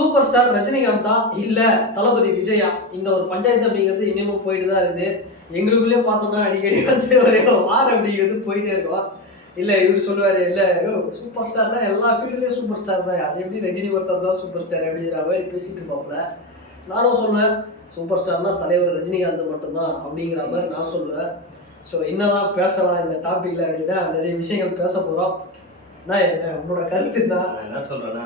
Super star Rajinikantha இல்ல தளபதி விஜயா, இந்த ஒரு பஞ்சாயத்து அப்படிங்கிறது இன்னமும் போயிட்டு தான் இருக்குது. எங்களுக்குள்ளேயே பார்த்தோம்னா அடிக்கடி வந்து ஒரே வார் அப்படிங்கிறது போயிட்டே இருக்கும். இல்ல இவர் சொல்லுவாரு, இல்ல சூப்பர் ஸ்டார்னா எல்லா ஃபீல்ட்லயும் சூப்பர் ஸ்டார் தான், அது எப்படி ரஜினி ஒருத்தர் தான் சூப்பர் ஸ்டார் அப்படிங்கிற மாதிரி பேசிட்டு இருப்பாப்புல. நானும் சொன்னேன் சூப்பர் ஸ்டார்னா தலைவர் ரஜினிகாந்த் மட்டும்தான் அப்படிங்கிற மாதிரி நான் சொல்லுவேன். ஸோ என்னதான் பேசலாம் இந்த டாபிக்ல அப்படின்னா நிறைய விஷயங்கள் பேச போறோம். நான் என்ன உன்னோட கருத்து தான் என்ன சொல்றேன்னா,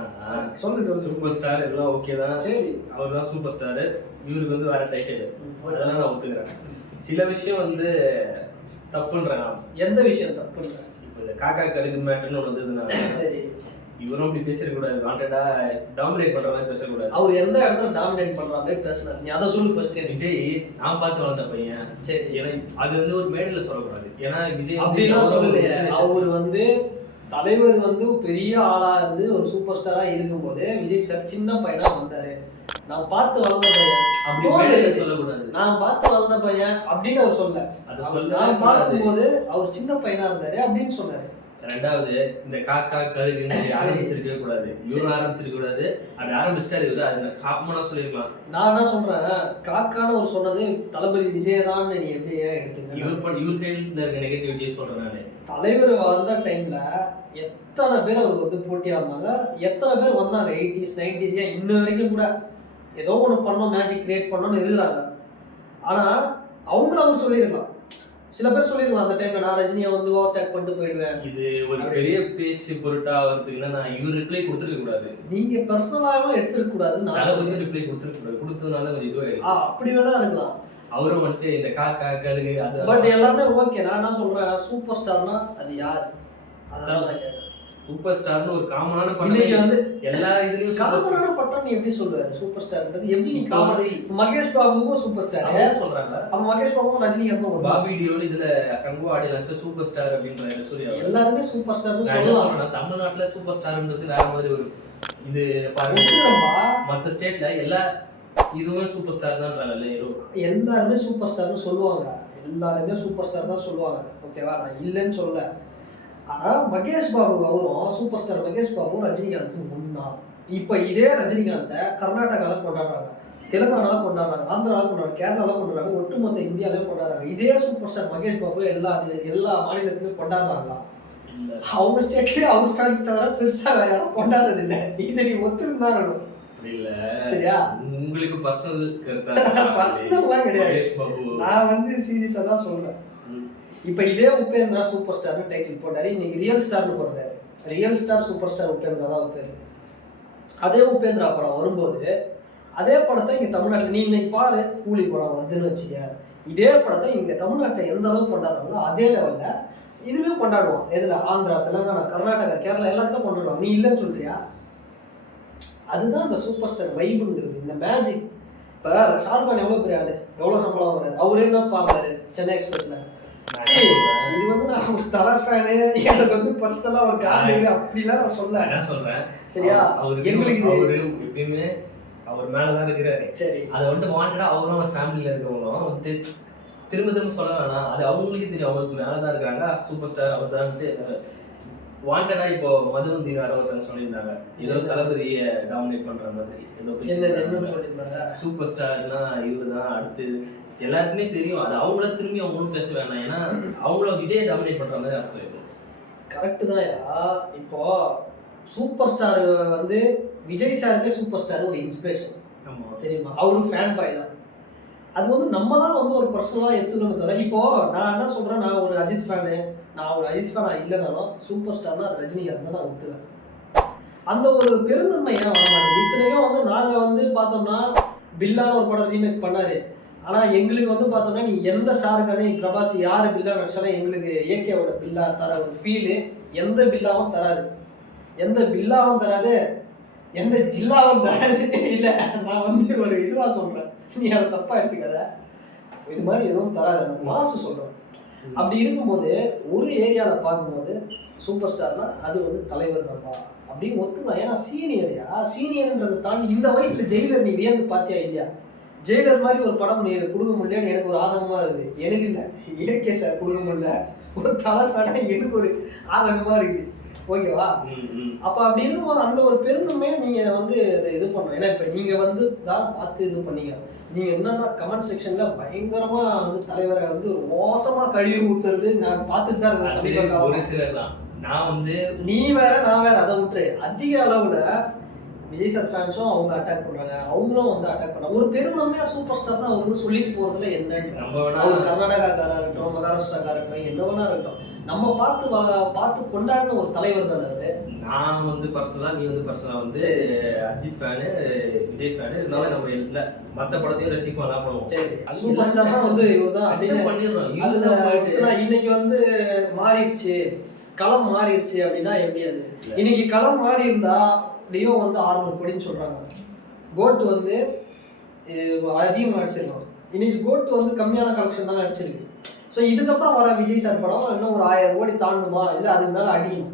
சொல்லு. சூப்பர் ஸ்டார் எல்லாம் ஓகே தான், சரி, அவர் தான் சூப்பர் ஸ்டார், இவருக்கு வந்து வேற டைட்டில், அதெல்லாம் நான் ஒத்துக்கிறேன். சில விஷயம் வந்து தப்புன்றாங்க. எந்த விஷயம் தப்புன்ற? இப்போ இந்த காக்கா கழுகு மேட்டர்னு ஒன்று வந்ததுன்னா, சரி, இவரும் அப்படி பேசிடக்கூடாது, வாண்டடா டாமினேட் பண்ற மாதிரி பேசக்கூடாது. அவர் எந்த இடத்துல டாமினேட் பண்ற மாதிரி பேசினார், நீ அதை சொல்லு ஃபர்ஸ்ட். விஜய் நான் பார்த்து வளர்ந்த பையன், சரி, ஏன்னா அது வந்து ஒரு மேடையில் சொல்லக்கூடாது. ஏன்னா விஜய் அப்படிலாம் சொல்லலையே. அவர் வந்து தலைவர் வந்து பெரிய ஆளா இருந்து ஒரு சூப்பர் ஸ்டாரா இருக்கும்போது விஜய் சார் சின்ன பையனா வந்தாரு. நான் பார்த்து வளர்ந்த பையன் அப்படி மேடையில சொல்லக்கூடாது. நான் பார்த்து வளர்ந்த பையன் அப்படின்னு அவர் சொல்ல. நான் பார்க்கும்போது அவர் சின்ன பையனா இருந்தாரு அப்படின்னு சொன்னாரு. ரெண்டாவது, இந்த காக்கா கழுகுன்னு ஆரம்பிச்சிருக்கவே கூடாது, இவரும் ஆரம்பிச்சிருக்க கூடாது. அப்படி ஆரம்பிச்சிட்டாரு இவரு, அது காமனா சொல்லிருக்கலாம். நான் என்ன சொல்றேன், காக்கான்னு ஒரு சொன்னது தளபதி விஜயதான், நீ எப்படி ஏன் எடுத்துக்க? இவர் சைடுல இருக்க நெகட்டிவிட்டியை சொல்றேன் நானு. தலைவர் வந்த டைம்ல எத்தனை பேர் அவருக்கு வந்து போட்டியா இருந்தாங்க, எத்தனை பேர் வந்தாங்க 80s 90s, ஏன் இன்ன வரைக்கும் கூட ஏதோ ஒன்று பண்ணோம், மேஜிக் கிரியேட் பண்ணோம்னு இருக்கிறாங்க. ஆனா அவங்கள அவர் சொல்லியிருக்கலாம். சில பேர் சொல்லிருக்கலாம் அந்த டைம்ல, நான் ரஜினியை வந்து ஓவர்டேக் பண்ணிட்டு போயிடுவேன். இது ஒரு பெரிய பேச்சு பொருட்டா வரதுக்குன்னா நான் இவர் ரிப்ளை கொடுத்துருக்க கூடாது, நீங்க பர்சனலாகவும் எடுத்துருக்க கூடாது. நான் வந்து ரிப்ளை கொடுத்துருக்க கூடாது, கொடுத்ததுனால ஒரு இதுவாயிடுச்சு. அப்படி வேணா இருக்கலாம். அவரும் வந்துட்டு இந்த காக்கா கழுகு அது பட் எல்லாமே ஓகே. நான் என்ன சொல்றேன், சூப்பர் ஸ்டார்னா அது யார்? அதனால நான் கேட்கறேன். சூப்பர் ஸ்டார்னு ஒரு காமனான இன்னைக்கு வந்து எல்லா இதுலயும் காமனான பட்டம் நீ எப்படி சொல்ற? சூப்பர் ஸ்டார்ன்றது எப்படி நீ காமெடி? மகேஷ் பாபுவும் சூப்பர் ஸ்டார் சொல்றாங்க. அப்ப மகேஷ் பாபுவும் ரஜினிகாந்தும் பாபி டியோல் இதுல கங்கோ ஆடியன்ஸ் சூப்பர் ஸ்டார் அப்படின்ற சூர்யா எல்லாருமே சூப்பர் ஸ்டார்னு சொல்லலாம். தமிழ்நாட்டுல சூப்பர் ஸ்டார்ன்றது வேற மாதிரி ஒரு இது பாருங்க. மற்ற ஸ்டேட்ல எல்லா இதுவுமே சூப்பர் ஸ்டார் தான்றாங்கல்ல. எல்லாருமே சூப்பர் ஸ்டார்னு சொல்லுவாங்க, எல்லாருமே சூப்பர் ஸ்டார் தான் சொல்லுவாங்க. ஓகேவா, நான் இல்லைன்னு சொல்ல. ஆனா மகேஷ் பாபு அவரும் சூப்பர் ஸ்டார். மகேஷ் பாபு ரஜினிகாந்துக்கு முன்னாள். இப்ப இதே ரஜினிகாந்தை கர்நாடகால கொண்டாடுறாங்க, தெலுங்கானால கொண்டாடுறாங்க, ஆந்திரால கொண்டாடுறாங்க, கேரளால கொண்டாடுறாங்க, ஒட்டுமொத்த இந்தியாவிலையும் கொண்டாடுறாங்க. இதே சூப்பர் ஸ்டார் மகேஷ் பாபு எல்லா மாநிலத்திலையும் கொண்டாடுறாங்களா? அவங்க ஸ்டேட்லயே அவர் ஃபேன்ஸ் தவிர பெருசா வேற யாரும் கொண்டாடுறது இல்லை. இதை நீ ஒத்துருந்தாங்க இல்ல சரியா? உங்களுக்கு பர்சனல் பர்சனல்லாம் கிடையாது, நான் வந்து சீரியஸா தான் சொல்றேன். இப்ப இதே உபேந்திரா சூப்பர் ஸ்டார்னு டைட்டில் போட்டாரு, இன்னைக்கு ரியல் ஸ்டார்னு போடுறாரு. Real star super star Upendra தான் பேரு. அதே உபேந்திரா படம் வரும்போது அதே படத்தை இங்க தமிழ்நாட்டில் நீ இன்னைக்கு பாரு, கூலி படம் வருதுன்னு வச்சுக்க, இதே படத்தை இங்க தமிழ்நாட்டில் எந்த அளவுக்கு கொண்டாடுறாங்களோ அதே லெவல்ல இதுலயும் கொண்டாடுவோம். எதுல? ஆந்திரா, தெலுங்கானா, கர்நாடகா, கேரளா எல்லாத்துலயும் கொண்டாடுவோம். நீ இல்லைன்னு சொல்றியா? அதுதான் அந்த சூப்பர் ஸ்டார் வைபுங்கிறது, இந்த மேஜிக். இப்ப ஷாருக்கான் எவ்வளவு பெரிய ஆளு, எவ்வளவு சம்பளம் வர்றாரு, அவரே என்ன பாக்குறாரு சென்னை எக்ஸ்பிரஸ்ல. இது வந்து நான் ஒரு தலை ஃபேனு, எனக்கு வந்து பர்சனலா ஒரு காமெடி அப்படிலாம் நான் சொல்றேன். சரியா? எங்களுக்கு அவரு எப்பயுமே அவர் மேலதான் இருக்கிறாரு. சரி, அதை வந்து வாண்டடா அவரும் அவர் ஃபேமிலியில இருக்கவங்களும் வந்து திரும்ப சொல்ல வேணாம், அது அவங்களுக்கு தெரியும், அவங்களுக்கு மேலதான் இருக்கிறாங்க சூப்பர் ஸ்டார் அவர் தான் வாண்டடா. இப்போ மதுவந்தி அரவத்தன் சொல்லியிருந்தாங்க, ஏதோ தளபதியை டாமினேட் பண்ற மாதிரி ஏதோ சொல்லியிருந்தாங்க. சூப்பர் ஸ்டார்னா இவரு தான் அடுத்து, எல்லாருக்குமே தெரியும். அது அவங்கள திரும்பி அவங்களும் பேச வேணாம், ஏன்னா அவங்கள விஜய் டாமினேட் பண்ற மாதிரி அர்த்தம் இது. கரெக்டு தான்யா. இப்போ சூப்பர் ஸ்டார் வந்து விஜய் சாருக்கு சூப்பர் ஸ்டார் ஒரு இன்ஸ்பிரேஷன் தெரியுமா? அவரும் ஃபேன் பாய் தான். அது வந்து நம்ம தான் வந்து ஒரு பர்சனலாக எடுத்துக்கணும் தவிர, இப்போ நான் என்ன சொல்றேன், நான் ஒரு அஜித் ஃபேனு, நான் ஒரு அஜித் ஃபேனா இல்லைனாலும் சூப்பர் ஸ்டார்னா அது ரஜினிகாந்த் தான் நான் ஒத்துவேன். அந்த ஒரு பெருந்தன்மை ஏன் வர மாட்டேங்குது? இத்தனைக்கும் வந்து நாங்கள் வந்து பார்த்தோம்னா பில்லான ஒரு படம் ரீமேக் பண்ணாரு. ஆனால் எங்களுக்கு வந்து பார்த்தோம்னா நீ எந்த ஷாருக்கானே பிரபாஸ் யார் பில்லா நடிச்சாலும் எங்களுக்கு ஏகேவோட பில்லா தர ஒரு ஃபீலு எந்த பில்லாவும் தராது. எந்த பில்லாவும் தராது, எந்த ஜில்லாவும் தராது. இல்லை, நான் வந்து ஒரு இதுவாக சொல்கிறேன், நீ அதை தப்பாக எடுத்துக்காத. இது மாதிரி எதுவும் தராது, மாசு சொல்கிறேன். அப்படி இருக்கும்போது ஒரு ஏரியாவில் பார்க்கும்போது சூப்பர் ஸ்டார்னா அது வந்து தலைவர் தான்ப்பா அப்படின்னு ஒத்துக்கலாம். ஏன்னா சீனியர்யா, சீனியர்ன்றதை தாண்டி இந்த வயசுல ஜெயிலர் நீ வியந்து பார்த்தியா இல்லையா? ஜெயிலர் மாதிரி ஒரு படம் நீ கொடுக்க முடியலன்னு எனக்கு ஒரு ஆதங்கமா இருக்குது. எனக்கு இல்லை, ஏகே சார் கொடுக்க முடியல, ஒரு தலை ஃபேனா எனக்கு ஒரு ஆதங்கமா இருக்குது. ஓகேவா? அப்ப அப்படி இருக்கும்போது அந்த ஒரு பெருந்தன்மையை நீங்க வந்து இது பண்ணணும். ஏன்னா இப்ப நீங்க வந்து தான் பார்த்து இது பண்ணீங்க. நீங்க என்னன்னா கமெண்ட் செக்ஷன்ல பயங்கரமா வந்து தலைவரை வந்து மோசமா கழுவி ஊத்துறது நான் பார்த்துட்டு தான் இருக்கேன் சமீப காலம். ஒரு சிலர் தான். நான் வந்து நீ வேற நான் வேற அதை விட்டுரு. அதிக அளவுல விஜய் சார் ஃபேன்ஸும் அவங்க அட்டாக் பண்றாங்க, அவங்களும் வந்து அட்டாக் பண்றாங்க. ஒரு பெருந்தன்மையா சூப்பர் ஸ்டார்னா அவரு சொல்லிட்டு போறதுல என்னன்னு அவர் கர்நாடகாக்காரா இருக்கட்டும், மகாராஷ்டிராக்காரா இருக்கட்டும், என்ன வேணா இருக்கட்டும், நம்ம பார்த்து கொண்டாடின ஒரு தலைவர் தானே அவரு. நான் வந்து பர்சனலா, நீ வந்து பர்சனலா வந்து அஜித் ஃபேனு, விஜய் ஃபேனு, இதனால நம்ம இல்ல மத்த படத்தையும் ரசிப்போம், எல்லாம் பண்ணுவோம். சரி, சூப்பர் ஸ்டார்னா வந்து இவர்தான் அப்படின்னு பண்ணிடுறோம். அதுல இன்னைக்கு வந்து மாறிடுச்சு, களம் மாறிடுச்சு அப்படின்னா எப்படி அது? இன்னைக்கு களம் மாறி இருந்தா லியோ வந்து 600 கோடின்னு சொல்றாங்க. கோட் வந்து அதிகமாக அடிச்சிருக்கோம். இன்னைக்கு கோட் வந்து கம்மியான கலெக்ஷன் தான் அடிச்சிருக்கு. ஸோ இதுக்கப்புறம் வர விஜய் சார் படம் இன்னும் ஒரு 1000 கோடி தாண்டுமா, இல்லை அதுக்கு மேலே அடியும்.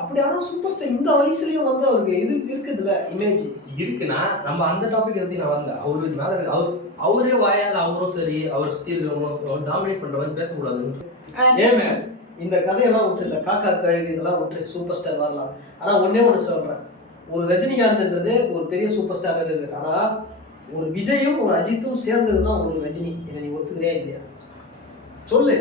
அப்படி ஆனால் சூப்பர் ஸ்டார் இந்த வயசுலயும் வந்து அவருக்கு இது இருக்குதுல்ல, இமேஜ் இருக்குன்னா நம்ம அந்த டாபிக் பற்றி நான் வரல. அவரு மேலே அவரே வாயால் அவரும் சரி, அவர் சுற்றி இருக்கிறவங்களும் டாமினேட் பண்ணுற மாதிரி பேசக்கூடாதுன்னு. ஏமே இந்த கதையெல்லாம் விட்டு, இந்த காக்கா கழுகு இதெல்லாம் விட்டு சூப்பர் ஸ்டார் வரலாம். ஆனால் ஒன்னே ஒன்று சொல்கிறேன், ஒரு ரஜினிகாந்த்ன்றது ஒரு பெரிய சூப்பர் ஸ்டார் இருக்கு. ஆனால் ஒரு விஜயும் ஒரு அஜித்தும் சேர்ந்தது தான் ஒரு ரஜினி. இதை நீ ஒத்துக்கிறியா இல்லையா? சொல்லு.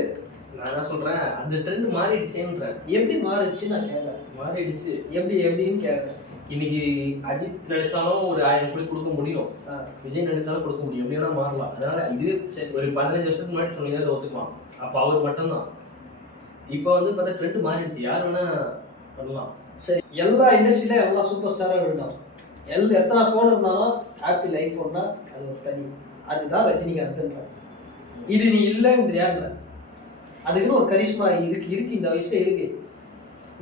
நான் என்ன சொல்கிறேன், அந்த ட்ரெண்ட் மாறிடுச்சேன்றேன். எப்படி மாறிடுச்சு நான் கேட்குறேன். மாறிடுச்சு எப்படின்னு கேட்குறேன். இன்னைக்கு அஜித் நினைச்சாலும் ஒரு 1000 கோடி கொடுக்க முடியும், விஜய் நினைச்சாலும் கொடுக்க முடியும், எப்படி வேணா மாறலாம். அதனால இதுவே ஒரு 15 வருஷத்துக்கு முன்னாடி சொன்னீங்க ஒத்துக்கலாம், அப்போ அவர் மட்டும்தான். இப்போ வந்து பார்த்தா ட்ரெண்ட் மாறிடுச்சு, யார் வேணா பண்ணலாம். சரி, எல்லா இண்டஸ்ட்ரியில எல்லா சூப்பர் ஸ்டாரும் இருக்கட்டும், எத்தனை ஃபோன் இருந்தாலும் ஆப்பிள் ஐஃபோன்னா அது ஒரு தனி, அதுதான் ரஜினிகாந்த்ன்ற. இது நீ இல்லைன்றியான்ற, அதுக்குன்னு ஒரு கரிஷ்மா இருக்கு இந்த வயசுல இருக்கு.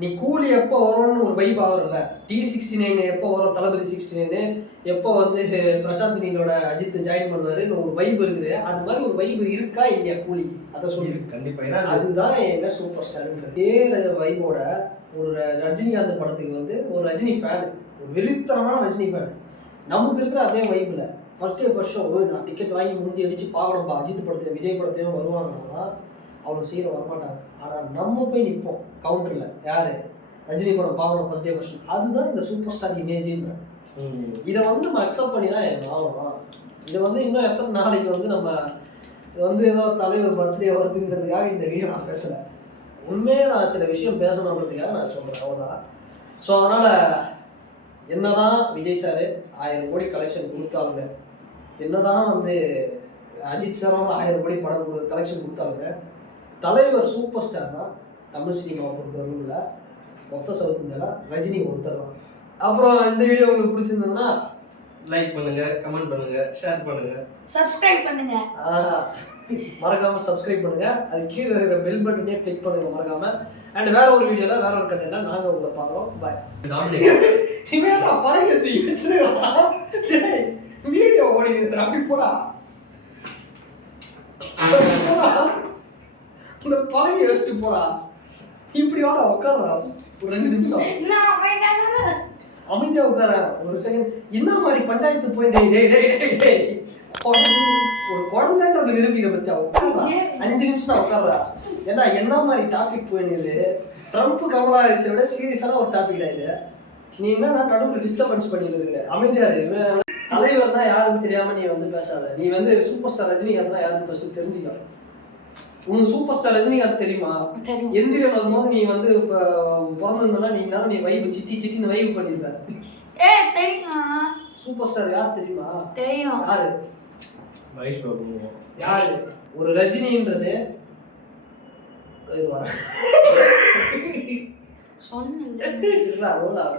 நீ கூலி எப்போ வரும்னு ஒரு வைப் ஆகுறல, T69 எப்போ வரும், தளபதி 69 எப்போ வந்து பிரசாந்த் நீலோட அஜித் ஜாயின் பண்ணுவாருன்னு ஒரு வைப் இருக்குது. அது மாதிரி ஒரு வைப் இருக்கா இல்லையா கூலி? அதை சொல்லி கண்டிப்பா. அதுதான் என்ன சூப்பர் ஸ்டார்ன்றது. இதே வைபோட ஒரு ரஜினிகாந்த் படத்துக்கு வந்து ஒரு ரஜினி ஃபேனு, ஒரு வெறித்தனமான ரஜினி ஃபேன், நமக்கு இருக்கிற அதே வைப்பில் ஃபர்ஸ்ட் ஷோ நான் டிக்கெட் வாங்கி முந்தி அடித்து பார்க்கணும்ப்பா, அஜித் படத்தையும் விஜய் படத்தையும் வருவாங்கன்னா அவ்வளோ சீக்கிரம் வரமாட்டாங்க. ஆனால் நம்ம போய் நிற்போம் கவுண்டரில், யார் ரஜினி படம் பார்க்கணும் ஃபர்ஸ்ட் ஷோ. அதுதான் இந்த சூப்பர் ஸ்டார் இமேஜின்னு. இதை வந்து நம்ம அக்செப்ட் பண்ணி தான் ஆகணும். இதை வந்து இன்னும் எத்தனை நாளைக்கு வந்து நம்ம வந்து ஏதோ தலைவர் பர்த்டே வருதுங்கிறதுக்காக இந்த வீடியோ நான் பேசலை. உண்மையே நான் சில விஷயம் பேசணுன்றதுக்காக நான் சொல்கிறேன், அவ்வளோதான். ஸோ அதனால் என்னதான் விஜய் சார் 1000 கோடி கலெக்ஷன் கொடுத்தாலுங்க, என்னதான் வந்து அஜித் சாரும் 1000 கோடி படம் கலெக்ஷன் கொடுத்தாலுங்க, தலைவர் சூப்பர் ஸ்டார் தான் தமிழ் சினிமாவை பொறுத்தவரைக்கும் இல்லை, மொத்த சவுத் இந்தியாவில் ரஜினி ஒருத்தர் தான். அப்புறம் இந்த வீடியோ உங்களுக்கு பிடிச்சிருந்ததுன்னா லைக் பண்ணுங்க, கமெண்ட் பண்ணுங்க, ஷேர் பண்ணுங்க, சப்ஸ்கிரைப் பண்ணுங்க. மறக்காம சப்ஸ்கிரைப் பண்ணுங்க. அது கீழே இருக்கிற பெல் பட்டனே கிளிக் பண்ணுங்க மறக்காம. அண்ட் வேற ஒரு வீடியோல வேற ஒரு கண்டென்ட்ல நாங்க உங்களை பார்க்குறோம். பாய். வீடியோ ஓடிடுது, அப்படி போடா. இந்த பழகி வச்சுட்டு போடா. இப்படி வாடா, உட்கார்றா ஒரு 2 நிமிஷம். அமைதியா உட்கார ஒரு செகண்ட். என்ன மாதிரி பஞ்சாயத்து போய் ஒரு குழந்தைன்றது விரும்பிக்க பத்தியா உட்கார்றா. 5 நிமிஷம் தான் உட்கார்றா. ஏன்னா என்ன மாதிரி டாபிக் போயிடுது. ட்ரம்ப் கமலா ஹாரிஸை விட சீரியஸான ஒரு டாபிக் தான் இது. நீ என்ன நடுவில் டிஸ்டர்பன்ஸ் பண்ணிட்டு அமைதியா இருக்கு. தலைவர்னா யாருன்னு தெரியாம நீ வந்து பேசாத. நீ வந்து சூப்பர் ஸ்டார் ரஜினிகாந்த் தான் யாருன்னு ஃபர்ஸ்ட் தெரிஞ்சுக்கலாம். உனக்கு சூப்பர் ஸ்டார் ரஜினிகாந்த் தெரியுமா? எந்திரன் வரும்போது நீ வந்து பிறந்திருந்தா நீ வைப் சிட்டின்னு வைப் பண்ணிருப்ப. சூப்பர் ஸ்டார் யார் தெரியுமா? தெரியும். யாரு? மகேஷ் பாபு. யாரு? ஒரு ரஜினின்றது சொன்னேன்.